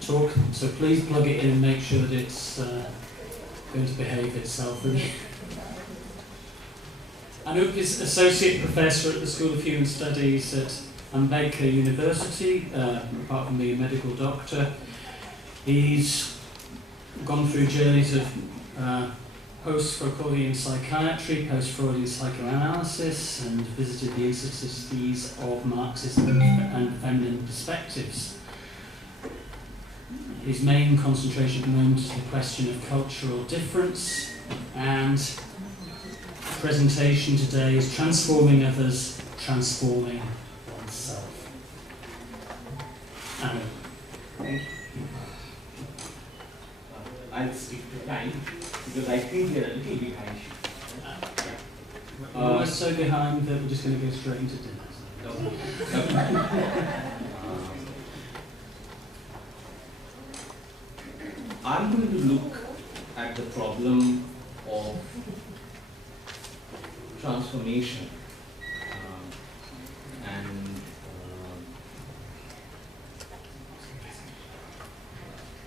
talk, so please plug it in and make sure that it's going to behave itself. Anup is Associate Professor at the School of Human Studies at Ambedkar University, apart from being a medical doctor. He's gone through journeys of post-Freudian psychiatry, post-Freudian psychoanalysis, and visited the institutes of Marxist and feminine perspectives. His main concentration at the moment is the question of cultural difference, and the presentation today is Transforming Others, Transforming Oneself. Thank you. I'll stick to time because I think we are a little behind. We're so behind that we're just going to go straight into dinner. I'm going to look at the problem of transformation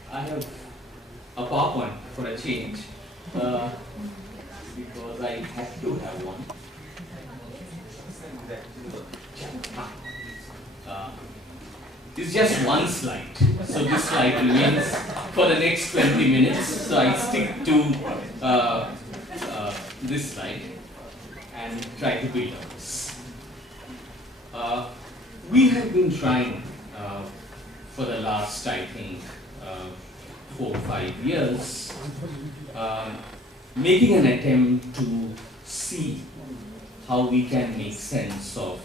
I have a PowerPoint for a change because I have to have one. It's just one slide, so this slide remains for the next 20 minutes. So I stick to this slide and try to build on this. We have been trying for the last, I think, 4 or 5 years, making an attempt to see how we can make sense of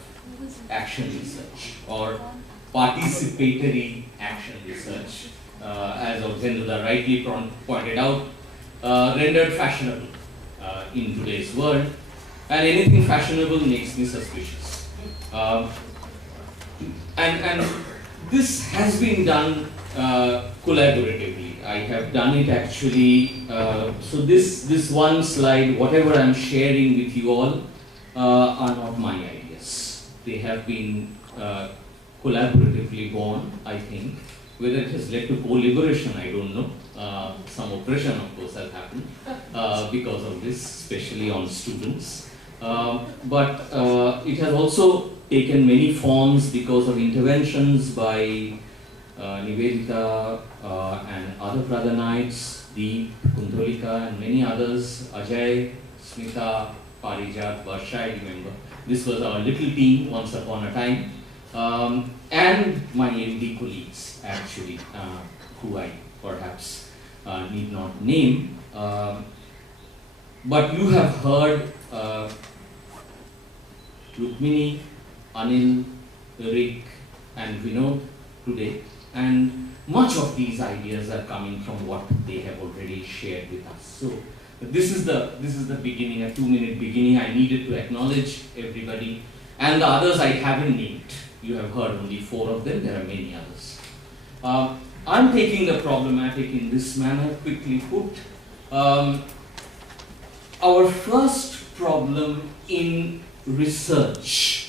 action research or participatory action research, as Anup Dhar rightly pointed out, rendered fashionable in today's world, and anything fashionable makes me suspicious. And this has been done collaboratively. I have done it actually, so this one slide, whatever I'm sharing with you all, are not my ideas. They have been collaboratively born, I think. Whether it has led to co-liberation, I don't know. Some oppression, of course, has happened because of this, especially on students. But it has also taken many forms because of interventions by Nivedita and other Pradhanites, Deep, Kundrolika, and many others, Ajay, Smita, Parijat, Varsha, I remember. This was our little team once upon a time. And my MD colleagues, actually, who I perhaps need not name. But you have heard Rukmini, Anil, Rick, and Vinod today. And much of these ideas are coming from what they have already shared with us. So this is the beginning, a 2-minute beginning. I needed to acknowledge everybody, and the others I haven't named. You have heard only 4 of them. There are many others. I'm taking the problematic in this manner. Quickly put, our first problem in research.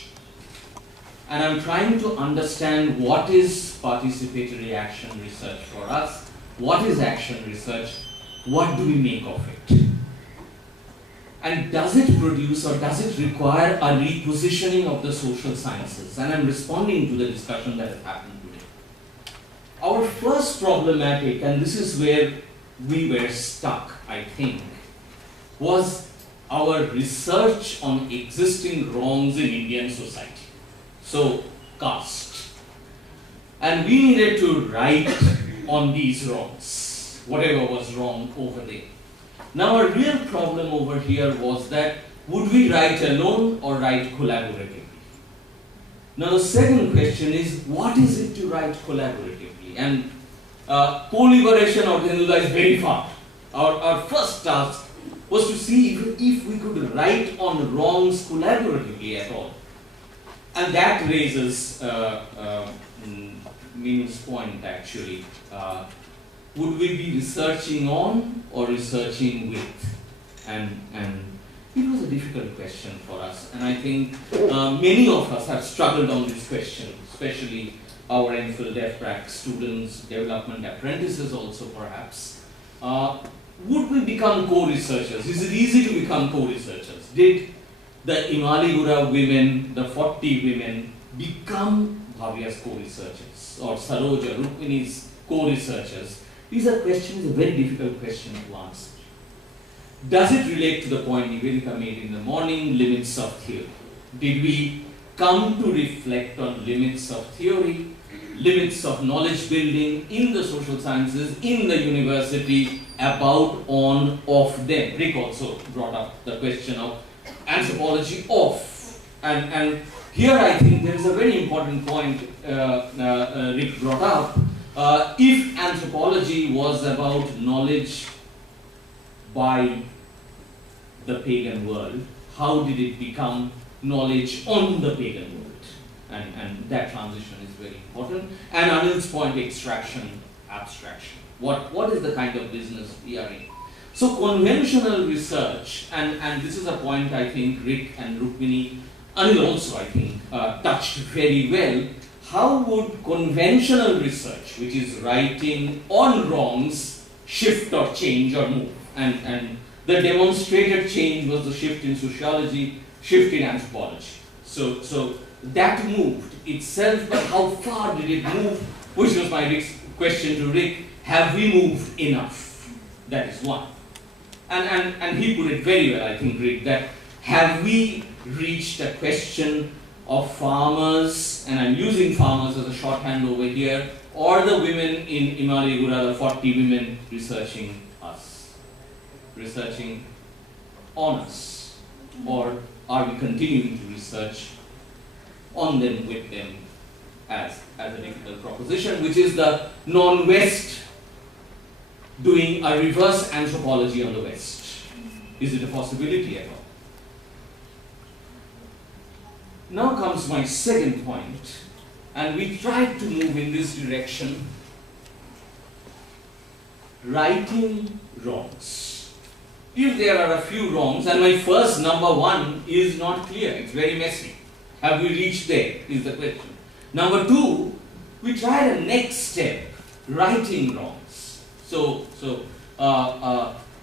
And I'm trying to understand what is participatory action research for us, what is action research, what do we make of it? And does it produce or does it require a repositioning of the social sciences? And I'm responding to the discussion that has happened today. Our first problematic, and this is where we were stuck, I think, was our research on existing wrongs in Indian society. So, caste. And we needed to write on these wrongs, whatever was wrong over there. Now, a real problem over here was that, would we write alone or write collaboratively? Now, the second question is, what is it to write collaboratively? And co-liberation of Hinduza is very far. Our first task was to see if we could write on wrongs collaboratively at all. And that raises Minu's point, actually. Would we be researching on or researching with? And it was a difficult question for us. And I think many of us have struggled on this question, especially our MPhil DevPrac students, development apprentices also perhaps, would we become co-researchers? Is it easy to become co-researchers? Did the Imaligura women, the 40 women, become Bhavya's co-researchers or Saroja, Rukmini's co-researchers? These are questions, a very difficult question to answer. Does it relate to the point Nivedita made in the morning, limits of theory? Did we come to reflect on limits of theory, limits of knowledge building in the social sciences, in the university, about, on, of them? Rick also brought up the question of anthropology of. And here I think there is a very important point Rick brought up. If anthropology was about knowledge by the pagan world, how did it become knowledge on the pagan world? And that transition is very important. And Anil's point, extraction, abstraction. What is the kind of business we are in? So conventional research, and this is a point I think Rick and Rukmini, Anil also I think, touched very well. How would conventional research, which is writing on wrongs, shift or change or move? And the demonstrated change was the shift in sociology, shift in anthropology. So that moved itself, but how far did it move? Which was my question to Rick. Have we moved enough? That is one. And he put it very well, I think, Rick, that have we reached a question of farmers, and I'm using farmers as a shorthand over here, or the women in Imaligura, the 40 women researching us, researching on us, or are we continuing to research on them, with them, as a difficult proposition, which is the non-West doing a reverse anthropology on the West? Is it a possibility at all? Now comes my second point, and we tried to move in this direction. Righting wrongs. If there are a few wrongs, and my first number one is not clear, it's very messy. Have we reached there, is the question. Number two, we tried a next step, righting wrongs.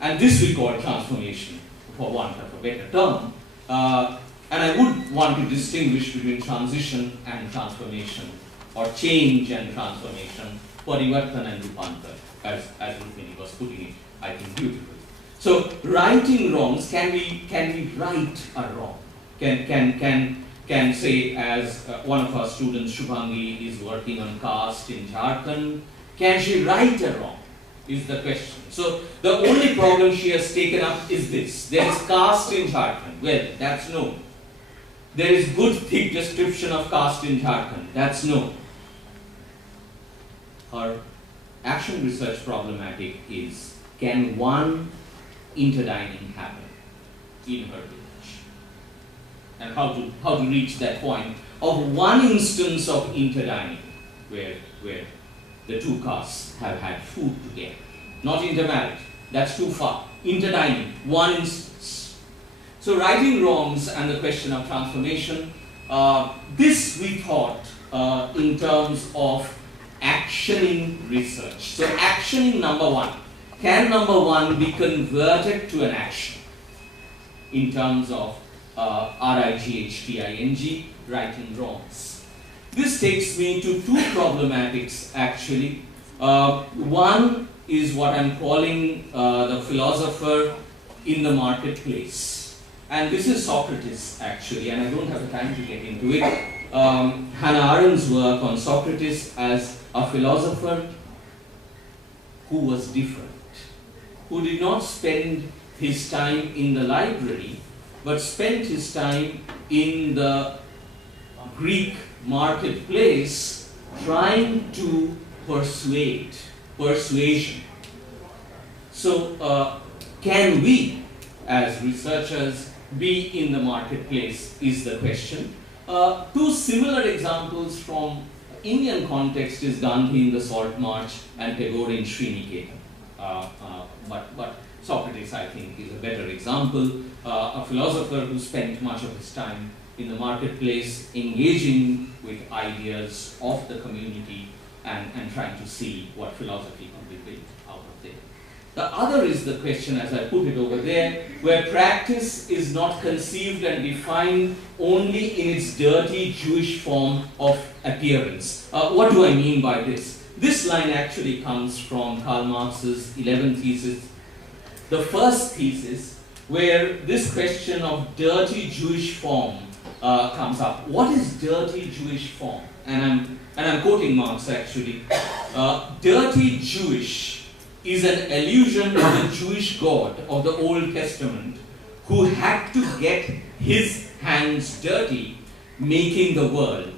And this we call transformation, for want of a better term. And I would want to distinguish between transition and transformation, or change and transformation, parivartan and rupantar, as Rukmini was putting it, I think, beautifully. So, righting wrongs, can we right a wrong? Can say, as one of our students, Shubhangi, is working on caste in Jharkhand, can she right a wrong, is the question. So, the only problem she has taken up is this. There is caste in Jharkhand. Well, that's known. There is good, thick description of caste in Jharkhand. That's known. Her action research problematic is, can one interdining happen in her village? And how to reach that point of one instance of interdining where the two castes have had food together. Not intermarriage, that's too far. Interdining, one instance. So righting wrongs and the question of transformation, this we thought in terms of actioning research. So actioning number one. Can number one be converted to an action in terms of RIGHTING, righting wrongs? This takes me to two problematics actually. One is what I'm calling the philosopher in the marketplace. And this is Socrates actually, and I don't have the time to get into it. Hannah Arendt's work on Socrates as a philosopher who was different, who did not spend his time in the library, but spent his time in the Greek marketplace trying to persuasion. So can we, as researchers, be in the marketplace, is the question. Two similar examples from Indian context is Gandhi in the Salt March and Tagore in Sriniketan. But Socrates, I think, is a better example. A philosopher who spent much of his time in the marketplace, engaging with ideas of the community and trying to see what philosophy can be built out of there. The other is the question, as I put it over there, where practice is not conceived and defined only in its dirty Jewish form of appearance. What do I mean by this? This line actually comes from Karl Marx's 11 thesis, the first thesis, where this question of dirty Jewish form comes up. What is dirty Jewish form? And I'm quoting Marx actually. Dirty Jewish is an allusion to the Jewish God of the Old Testament who had to get his hands dirty making the world.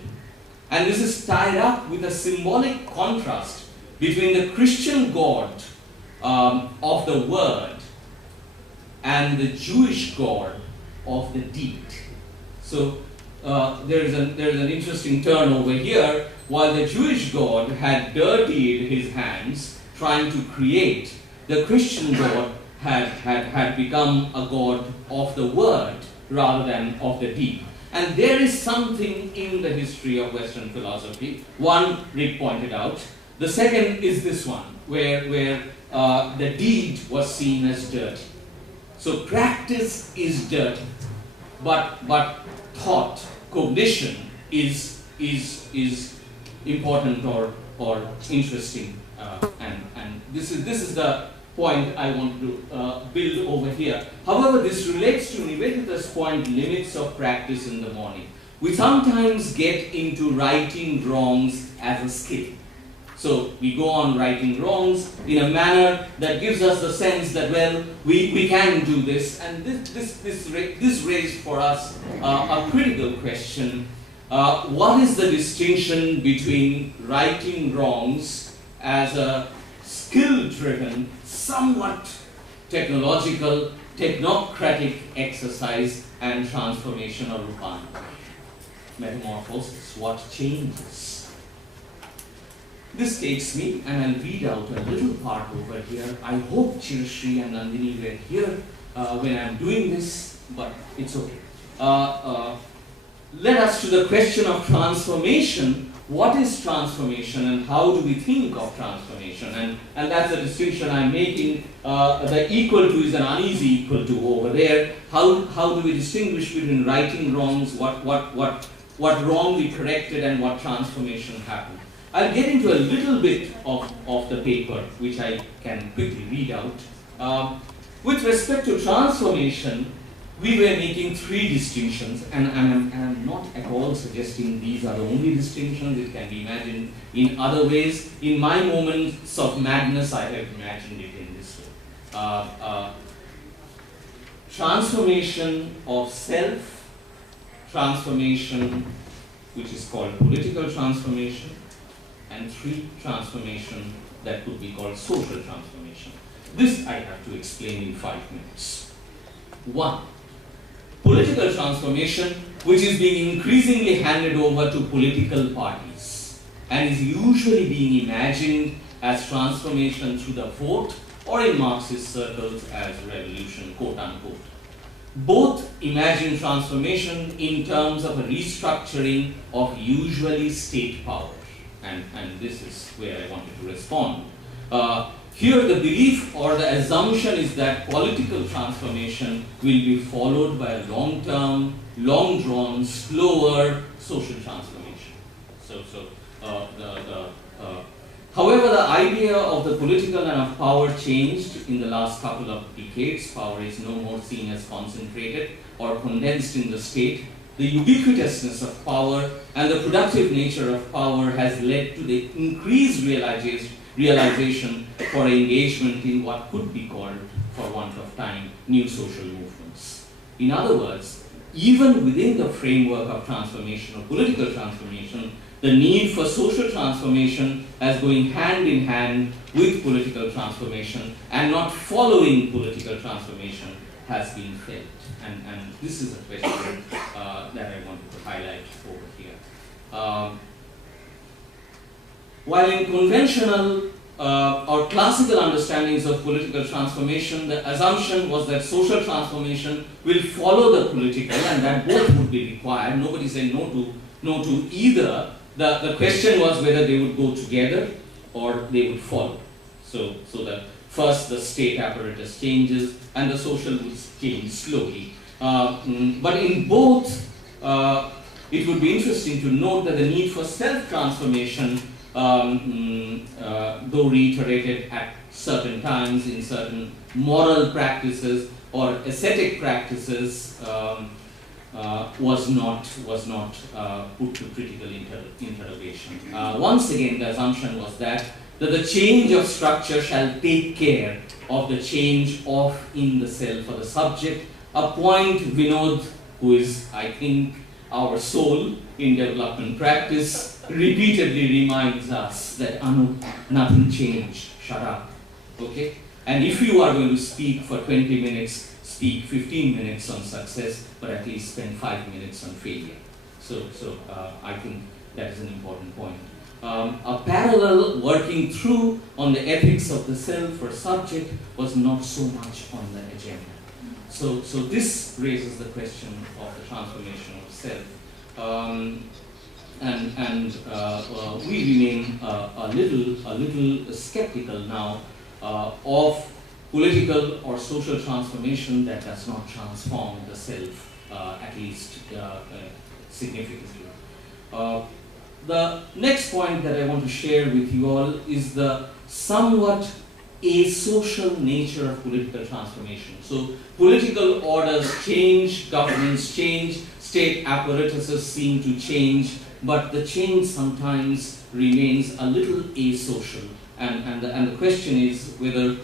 And this is tied up with a symbolic contrast between the Christian God of the Word and the Jewish God of the deed. So there is an interesting turn over here. While the Jewish God had dirtied his hands trying to create, the Christian God had become a God of the Word rather than of the deed. And there is something in the history of Western philosophy. One, Rick pointed out. The second is this one, where the deed was seen as dirty. So practice is dirty, but thought, cognition is important or interesting, and this is the point I want to build over here. However, this relates to Nivedita's point, limits of practice in the morning. We sometimes get into righting wrongs as a skill. So we go on righting wrongs in a manner that gives us the sense that, well, we can do this, and this raised for us a critical question. What is the distinction between righting wrongs as a skill-driven, somewhat technological, technocratic exercise and transformational metamorphosis? What changes? This takes me, and I'll read out a little part over here. I hope Chirashri and Nandini were here when I'm doing this, but it's okay. Let us to the question of transformation. What is transformation and how do we think of transformation? And that's the distinction I'm making. The equal to is an uneasy equal to over there. How do we distinguish between righting wrongs, what wrong we corrected and what transformation happened? I'll get into a little bit of the paper, which I can quickly read out. With respect to transformation, we were making three distinctions, and I'm not at all suggesting these are the only distinctions. It can be imagined in other ways. In my moments of madness, I have imagined it in this way. Transformation of self, transformation which is called political transformation, and three, transformation that could be called social transformation. This I have to explain in 5 minutes. 1. Political transformation, which is being increasingly handed over to political parties and is usually being imagined as transformation through the vote or in Marxist circles as revolution, quote unquote. Both imagine transformation in terms of a restructuring of usually state power. And this is where I wanted to respond. Here the belief or the assumption is that political transformation will be followed by a long-term, long-drawn, slower social transformation. However, the idea of the political and of power changed in the last couple of decades. Power is no more seen as concentrated or condensed in the state. The ubiquitousness of power and the productive nature of power has led to the increased realization for engagement in what could be called, for want of time, new social movements. In other words, even within the framework of transformation or political transformation, the need for social transformation as going hand in hand with political transformation and not following political transformation has been felt. And this is a question that I wanted to highlight over here. While in conventional our classical understandings of political transformation, the assumption was that social transformation will follow the political, and that both would be required. Nobody said no to either. The question was whether they would go together or they would follow. So first the state apparatus changes and the social will change slowly. But in both, it would be interesting to note that the need for self-transformation, though reiterated at certain times in certain moral practices or ascetic practices, was not put to critical interrogation. Once again, the assumption was that the change of structure shall take care of the change of in the self or the subject, a point Vinod, who is, I think, our soul in development practice, repeatedly reminds us that Anup, nothing changed, shut up, okay? And if you are going to speak for 20 minutes, speak 15 minutes on success, but at least spend 5 minutes on failure. So I think that is an important point. A parallel working through on the ethics of the self or subject was not so much on the agenda. So this raises the question of the transformation of self. We remain a little skeptical now of political or social transformation that does not transform the self, at least significantly. The next point that I want to share with you all is the somewhat asocial nature of political transformation. So political orders change, governments change, state apparatuses seem to change, but the change sometimes remains a little asocial. And the question is whether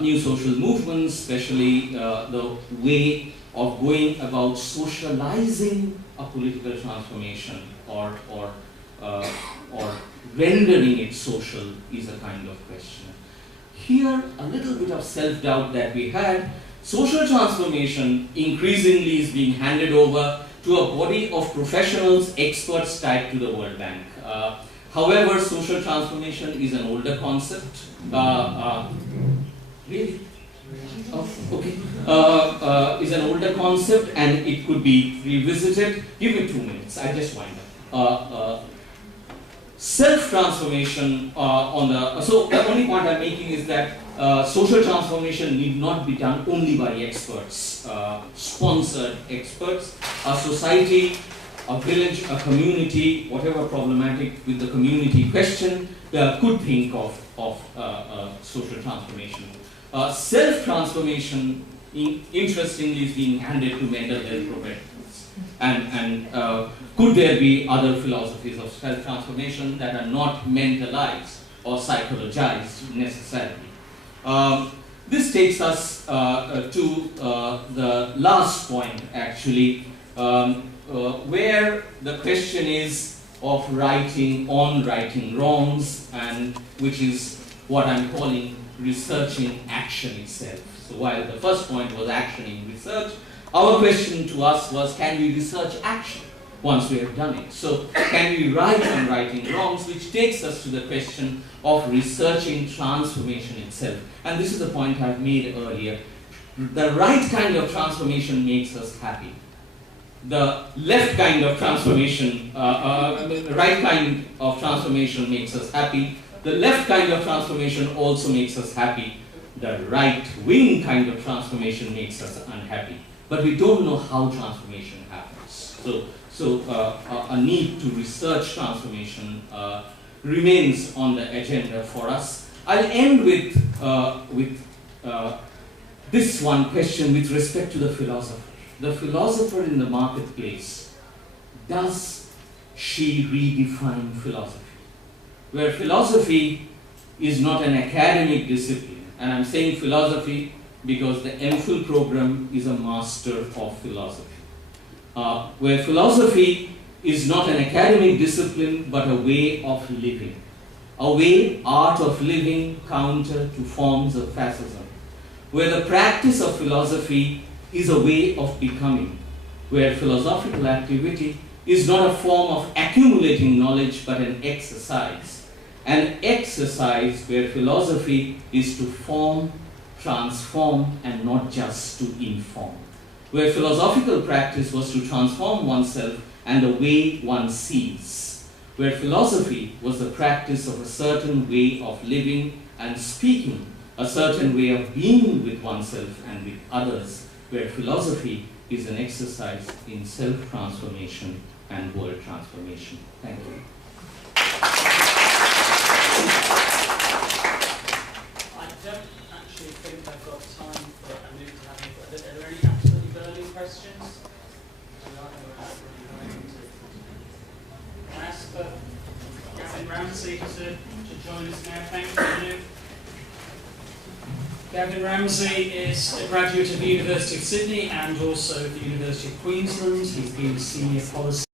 new social movements, especially the way of going about socializing a political transformation or rendering it social is a kind of question. Here, a little bit of self-doubt that we had. Social transformation increasingly is being handed over to a body of professionals, experts tied to the World Bank. However, social transformation is an older concept. Really? Oh, okay. Is an older concept and it could be revisited. Give me 2 minutes, I just wind up. Self-transformation so the only point I'm making is that social transformation need not be done only by experts, sponsored experts. A society, a village, a community, whatever problematic with the community question, could think of social transformation. Self-transformation, interestingly, is being handed to mental health professionals. And could there be other philosophies of self-transformation that are not mentalized or psychologized necessarily? This takes us to the last point, actually, where the question is of righting wrongs, and which is what I'm calling researching action itself. So while the first point was actioning research, our question to us was, can we research action once we have done it? So can we write on righting wrongs, which takes us to the question of researching transformation itself. And this is the point I've made earlier. The right kind of transformation makes us happy. The left kind of transformation, the right kind of transformation makes us happy. The left kind of transformation also makes us happy. The right-wing kind of transformation makes us unhappy. But we don't know how transformation happens. So a need to research transformation remains on the agenda for us. I'll end with this one question with respect to the philosopher. The philosopher in the marketplace, does she redefine philosophy? Where philosophy is not an academic discipline, and I'm saying philosophy because the MPhil program is a master of philosophy. Where philosophy is not an academic discipline but a way of living. Art of living counter to forms of fascism. Where the practice of philosophy is a way of becoming. Where philosophical activity is not a form of accumulating knowledge but an exercise. an exercise where philosophy is to form, transform, and not just to inform. Where philosophical practice was to transform oneself and the way one sees. Where philosophy was the practice of a certain way of living and speaking, a certain way of being with oneself and with others. Where philosophy is an exercise in self-transformation and world transformation. Thank you. I don't actually think I've got time for Anup to have any. Are there any absolutely burning questions? Can I ask for Gavin Ramsey to join us now? Thank you, Anup. Gavin Ramsey is a graduate of the University of Sydney and also the University of Queensland. He's been a senior policy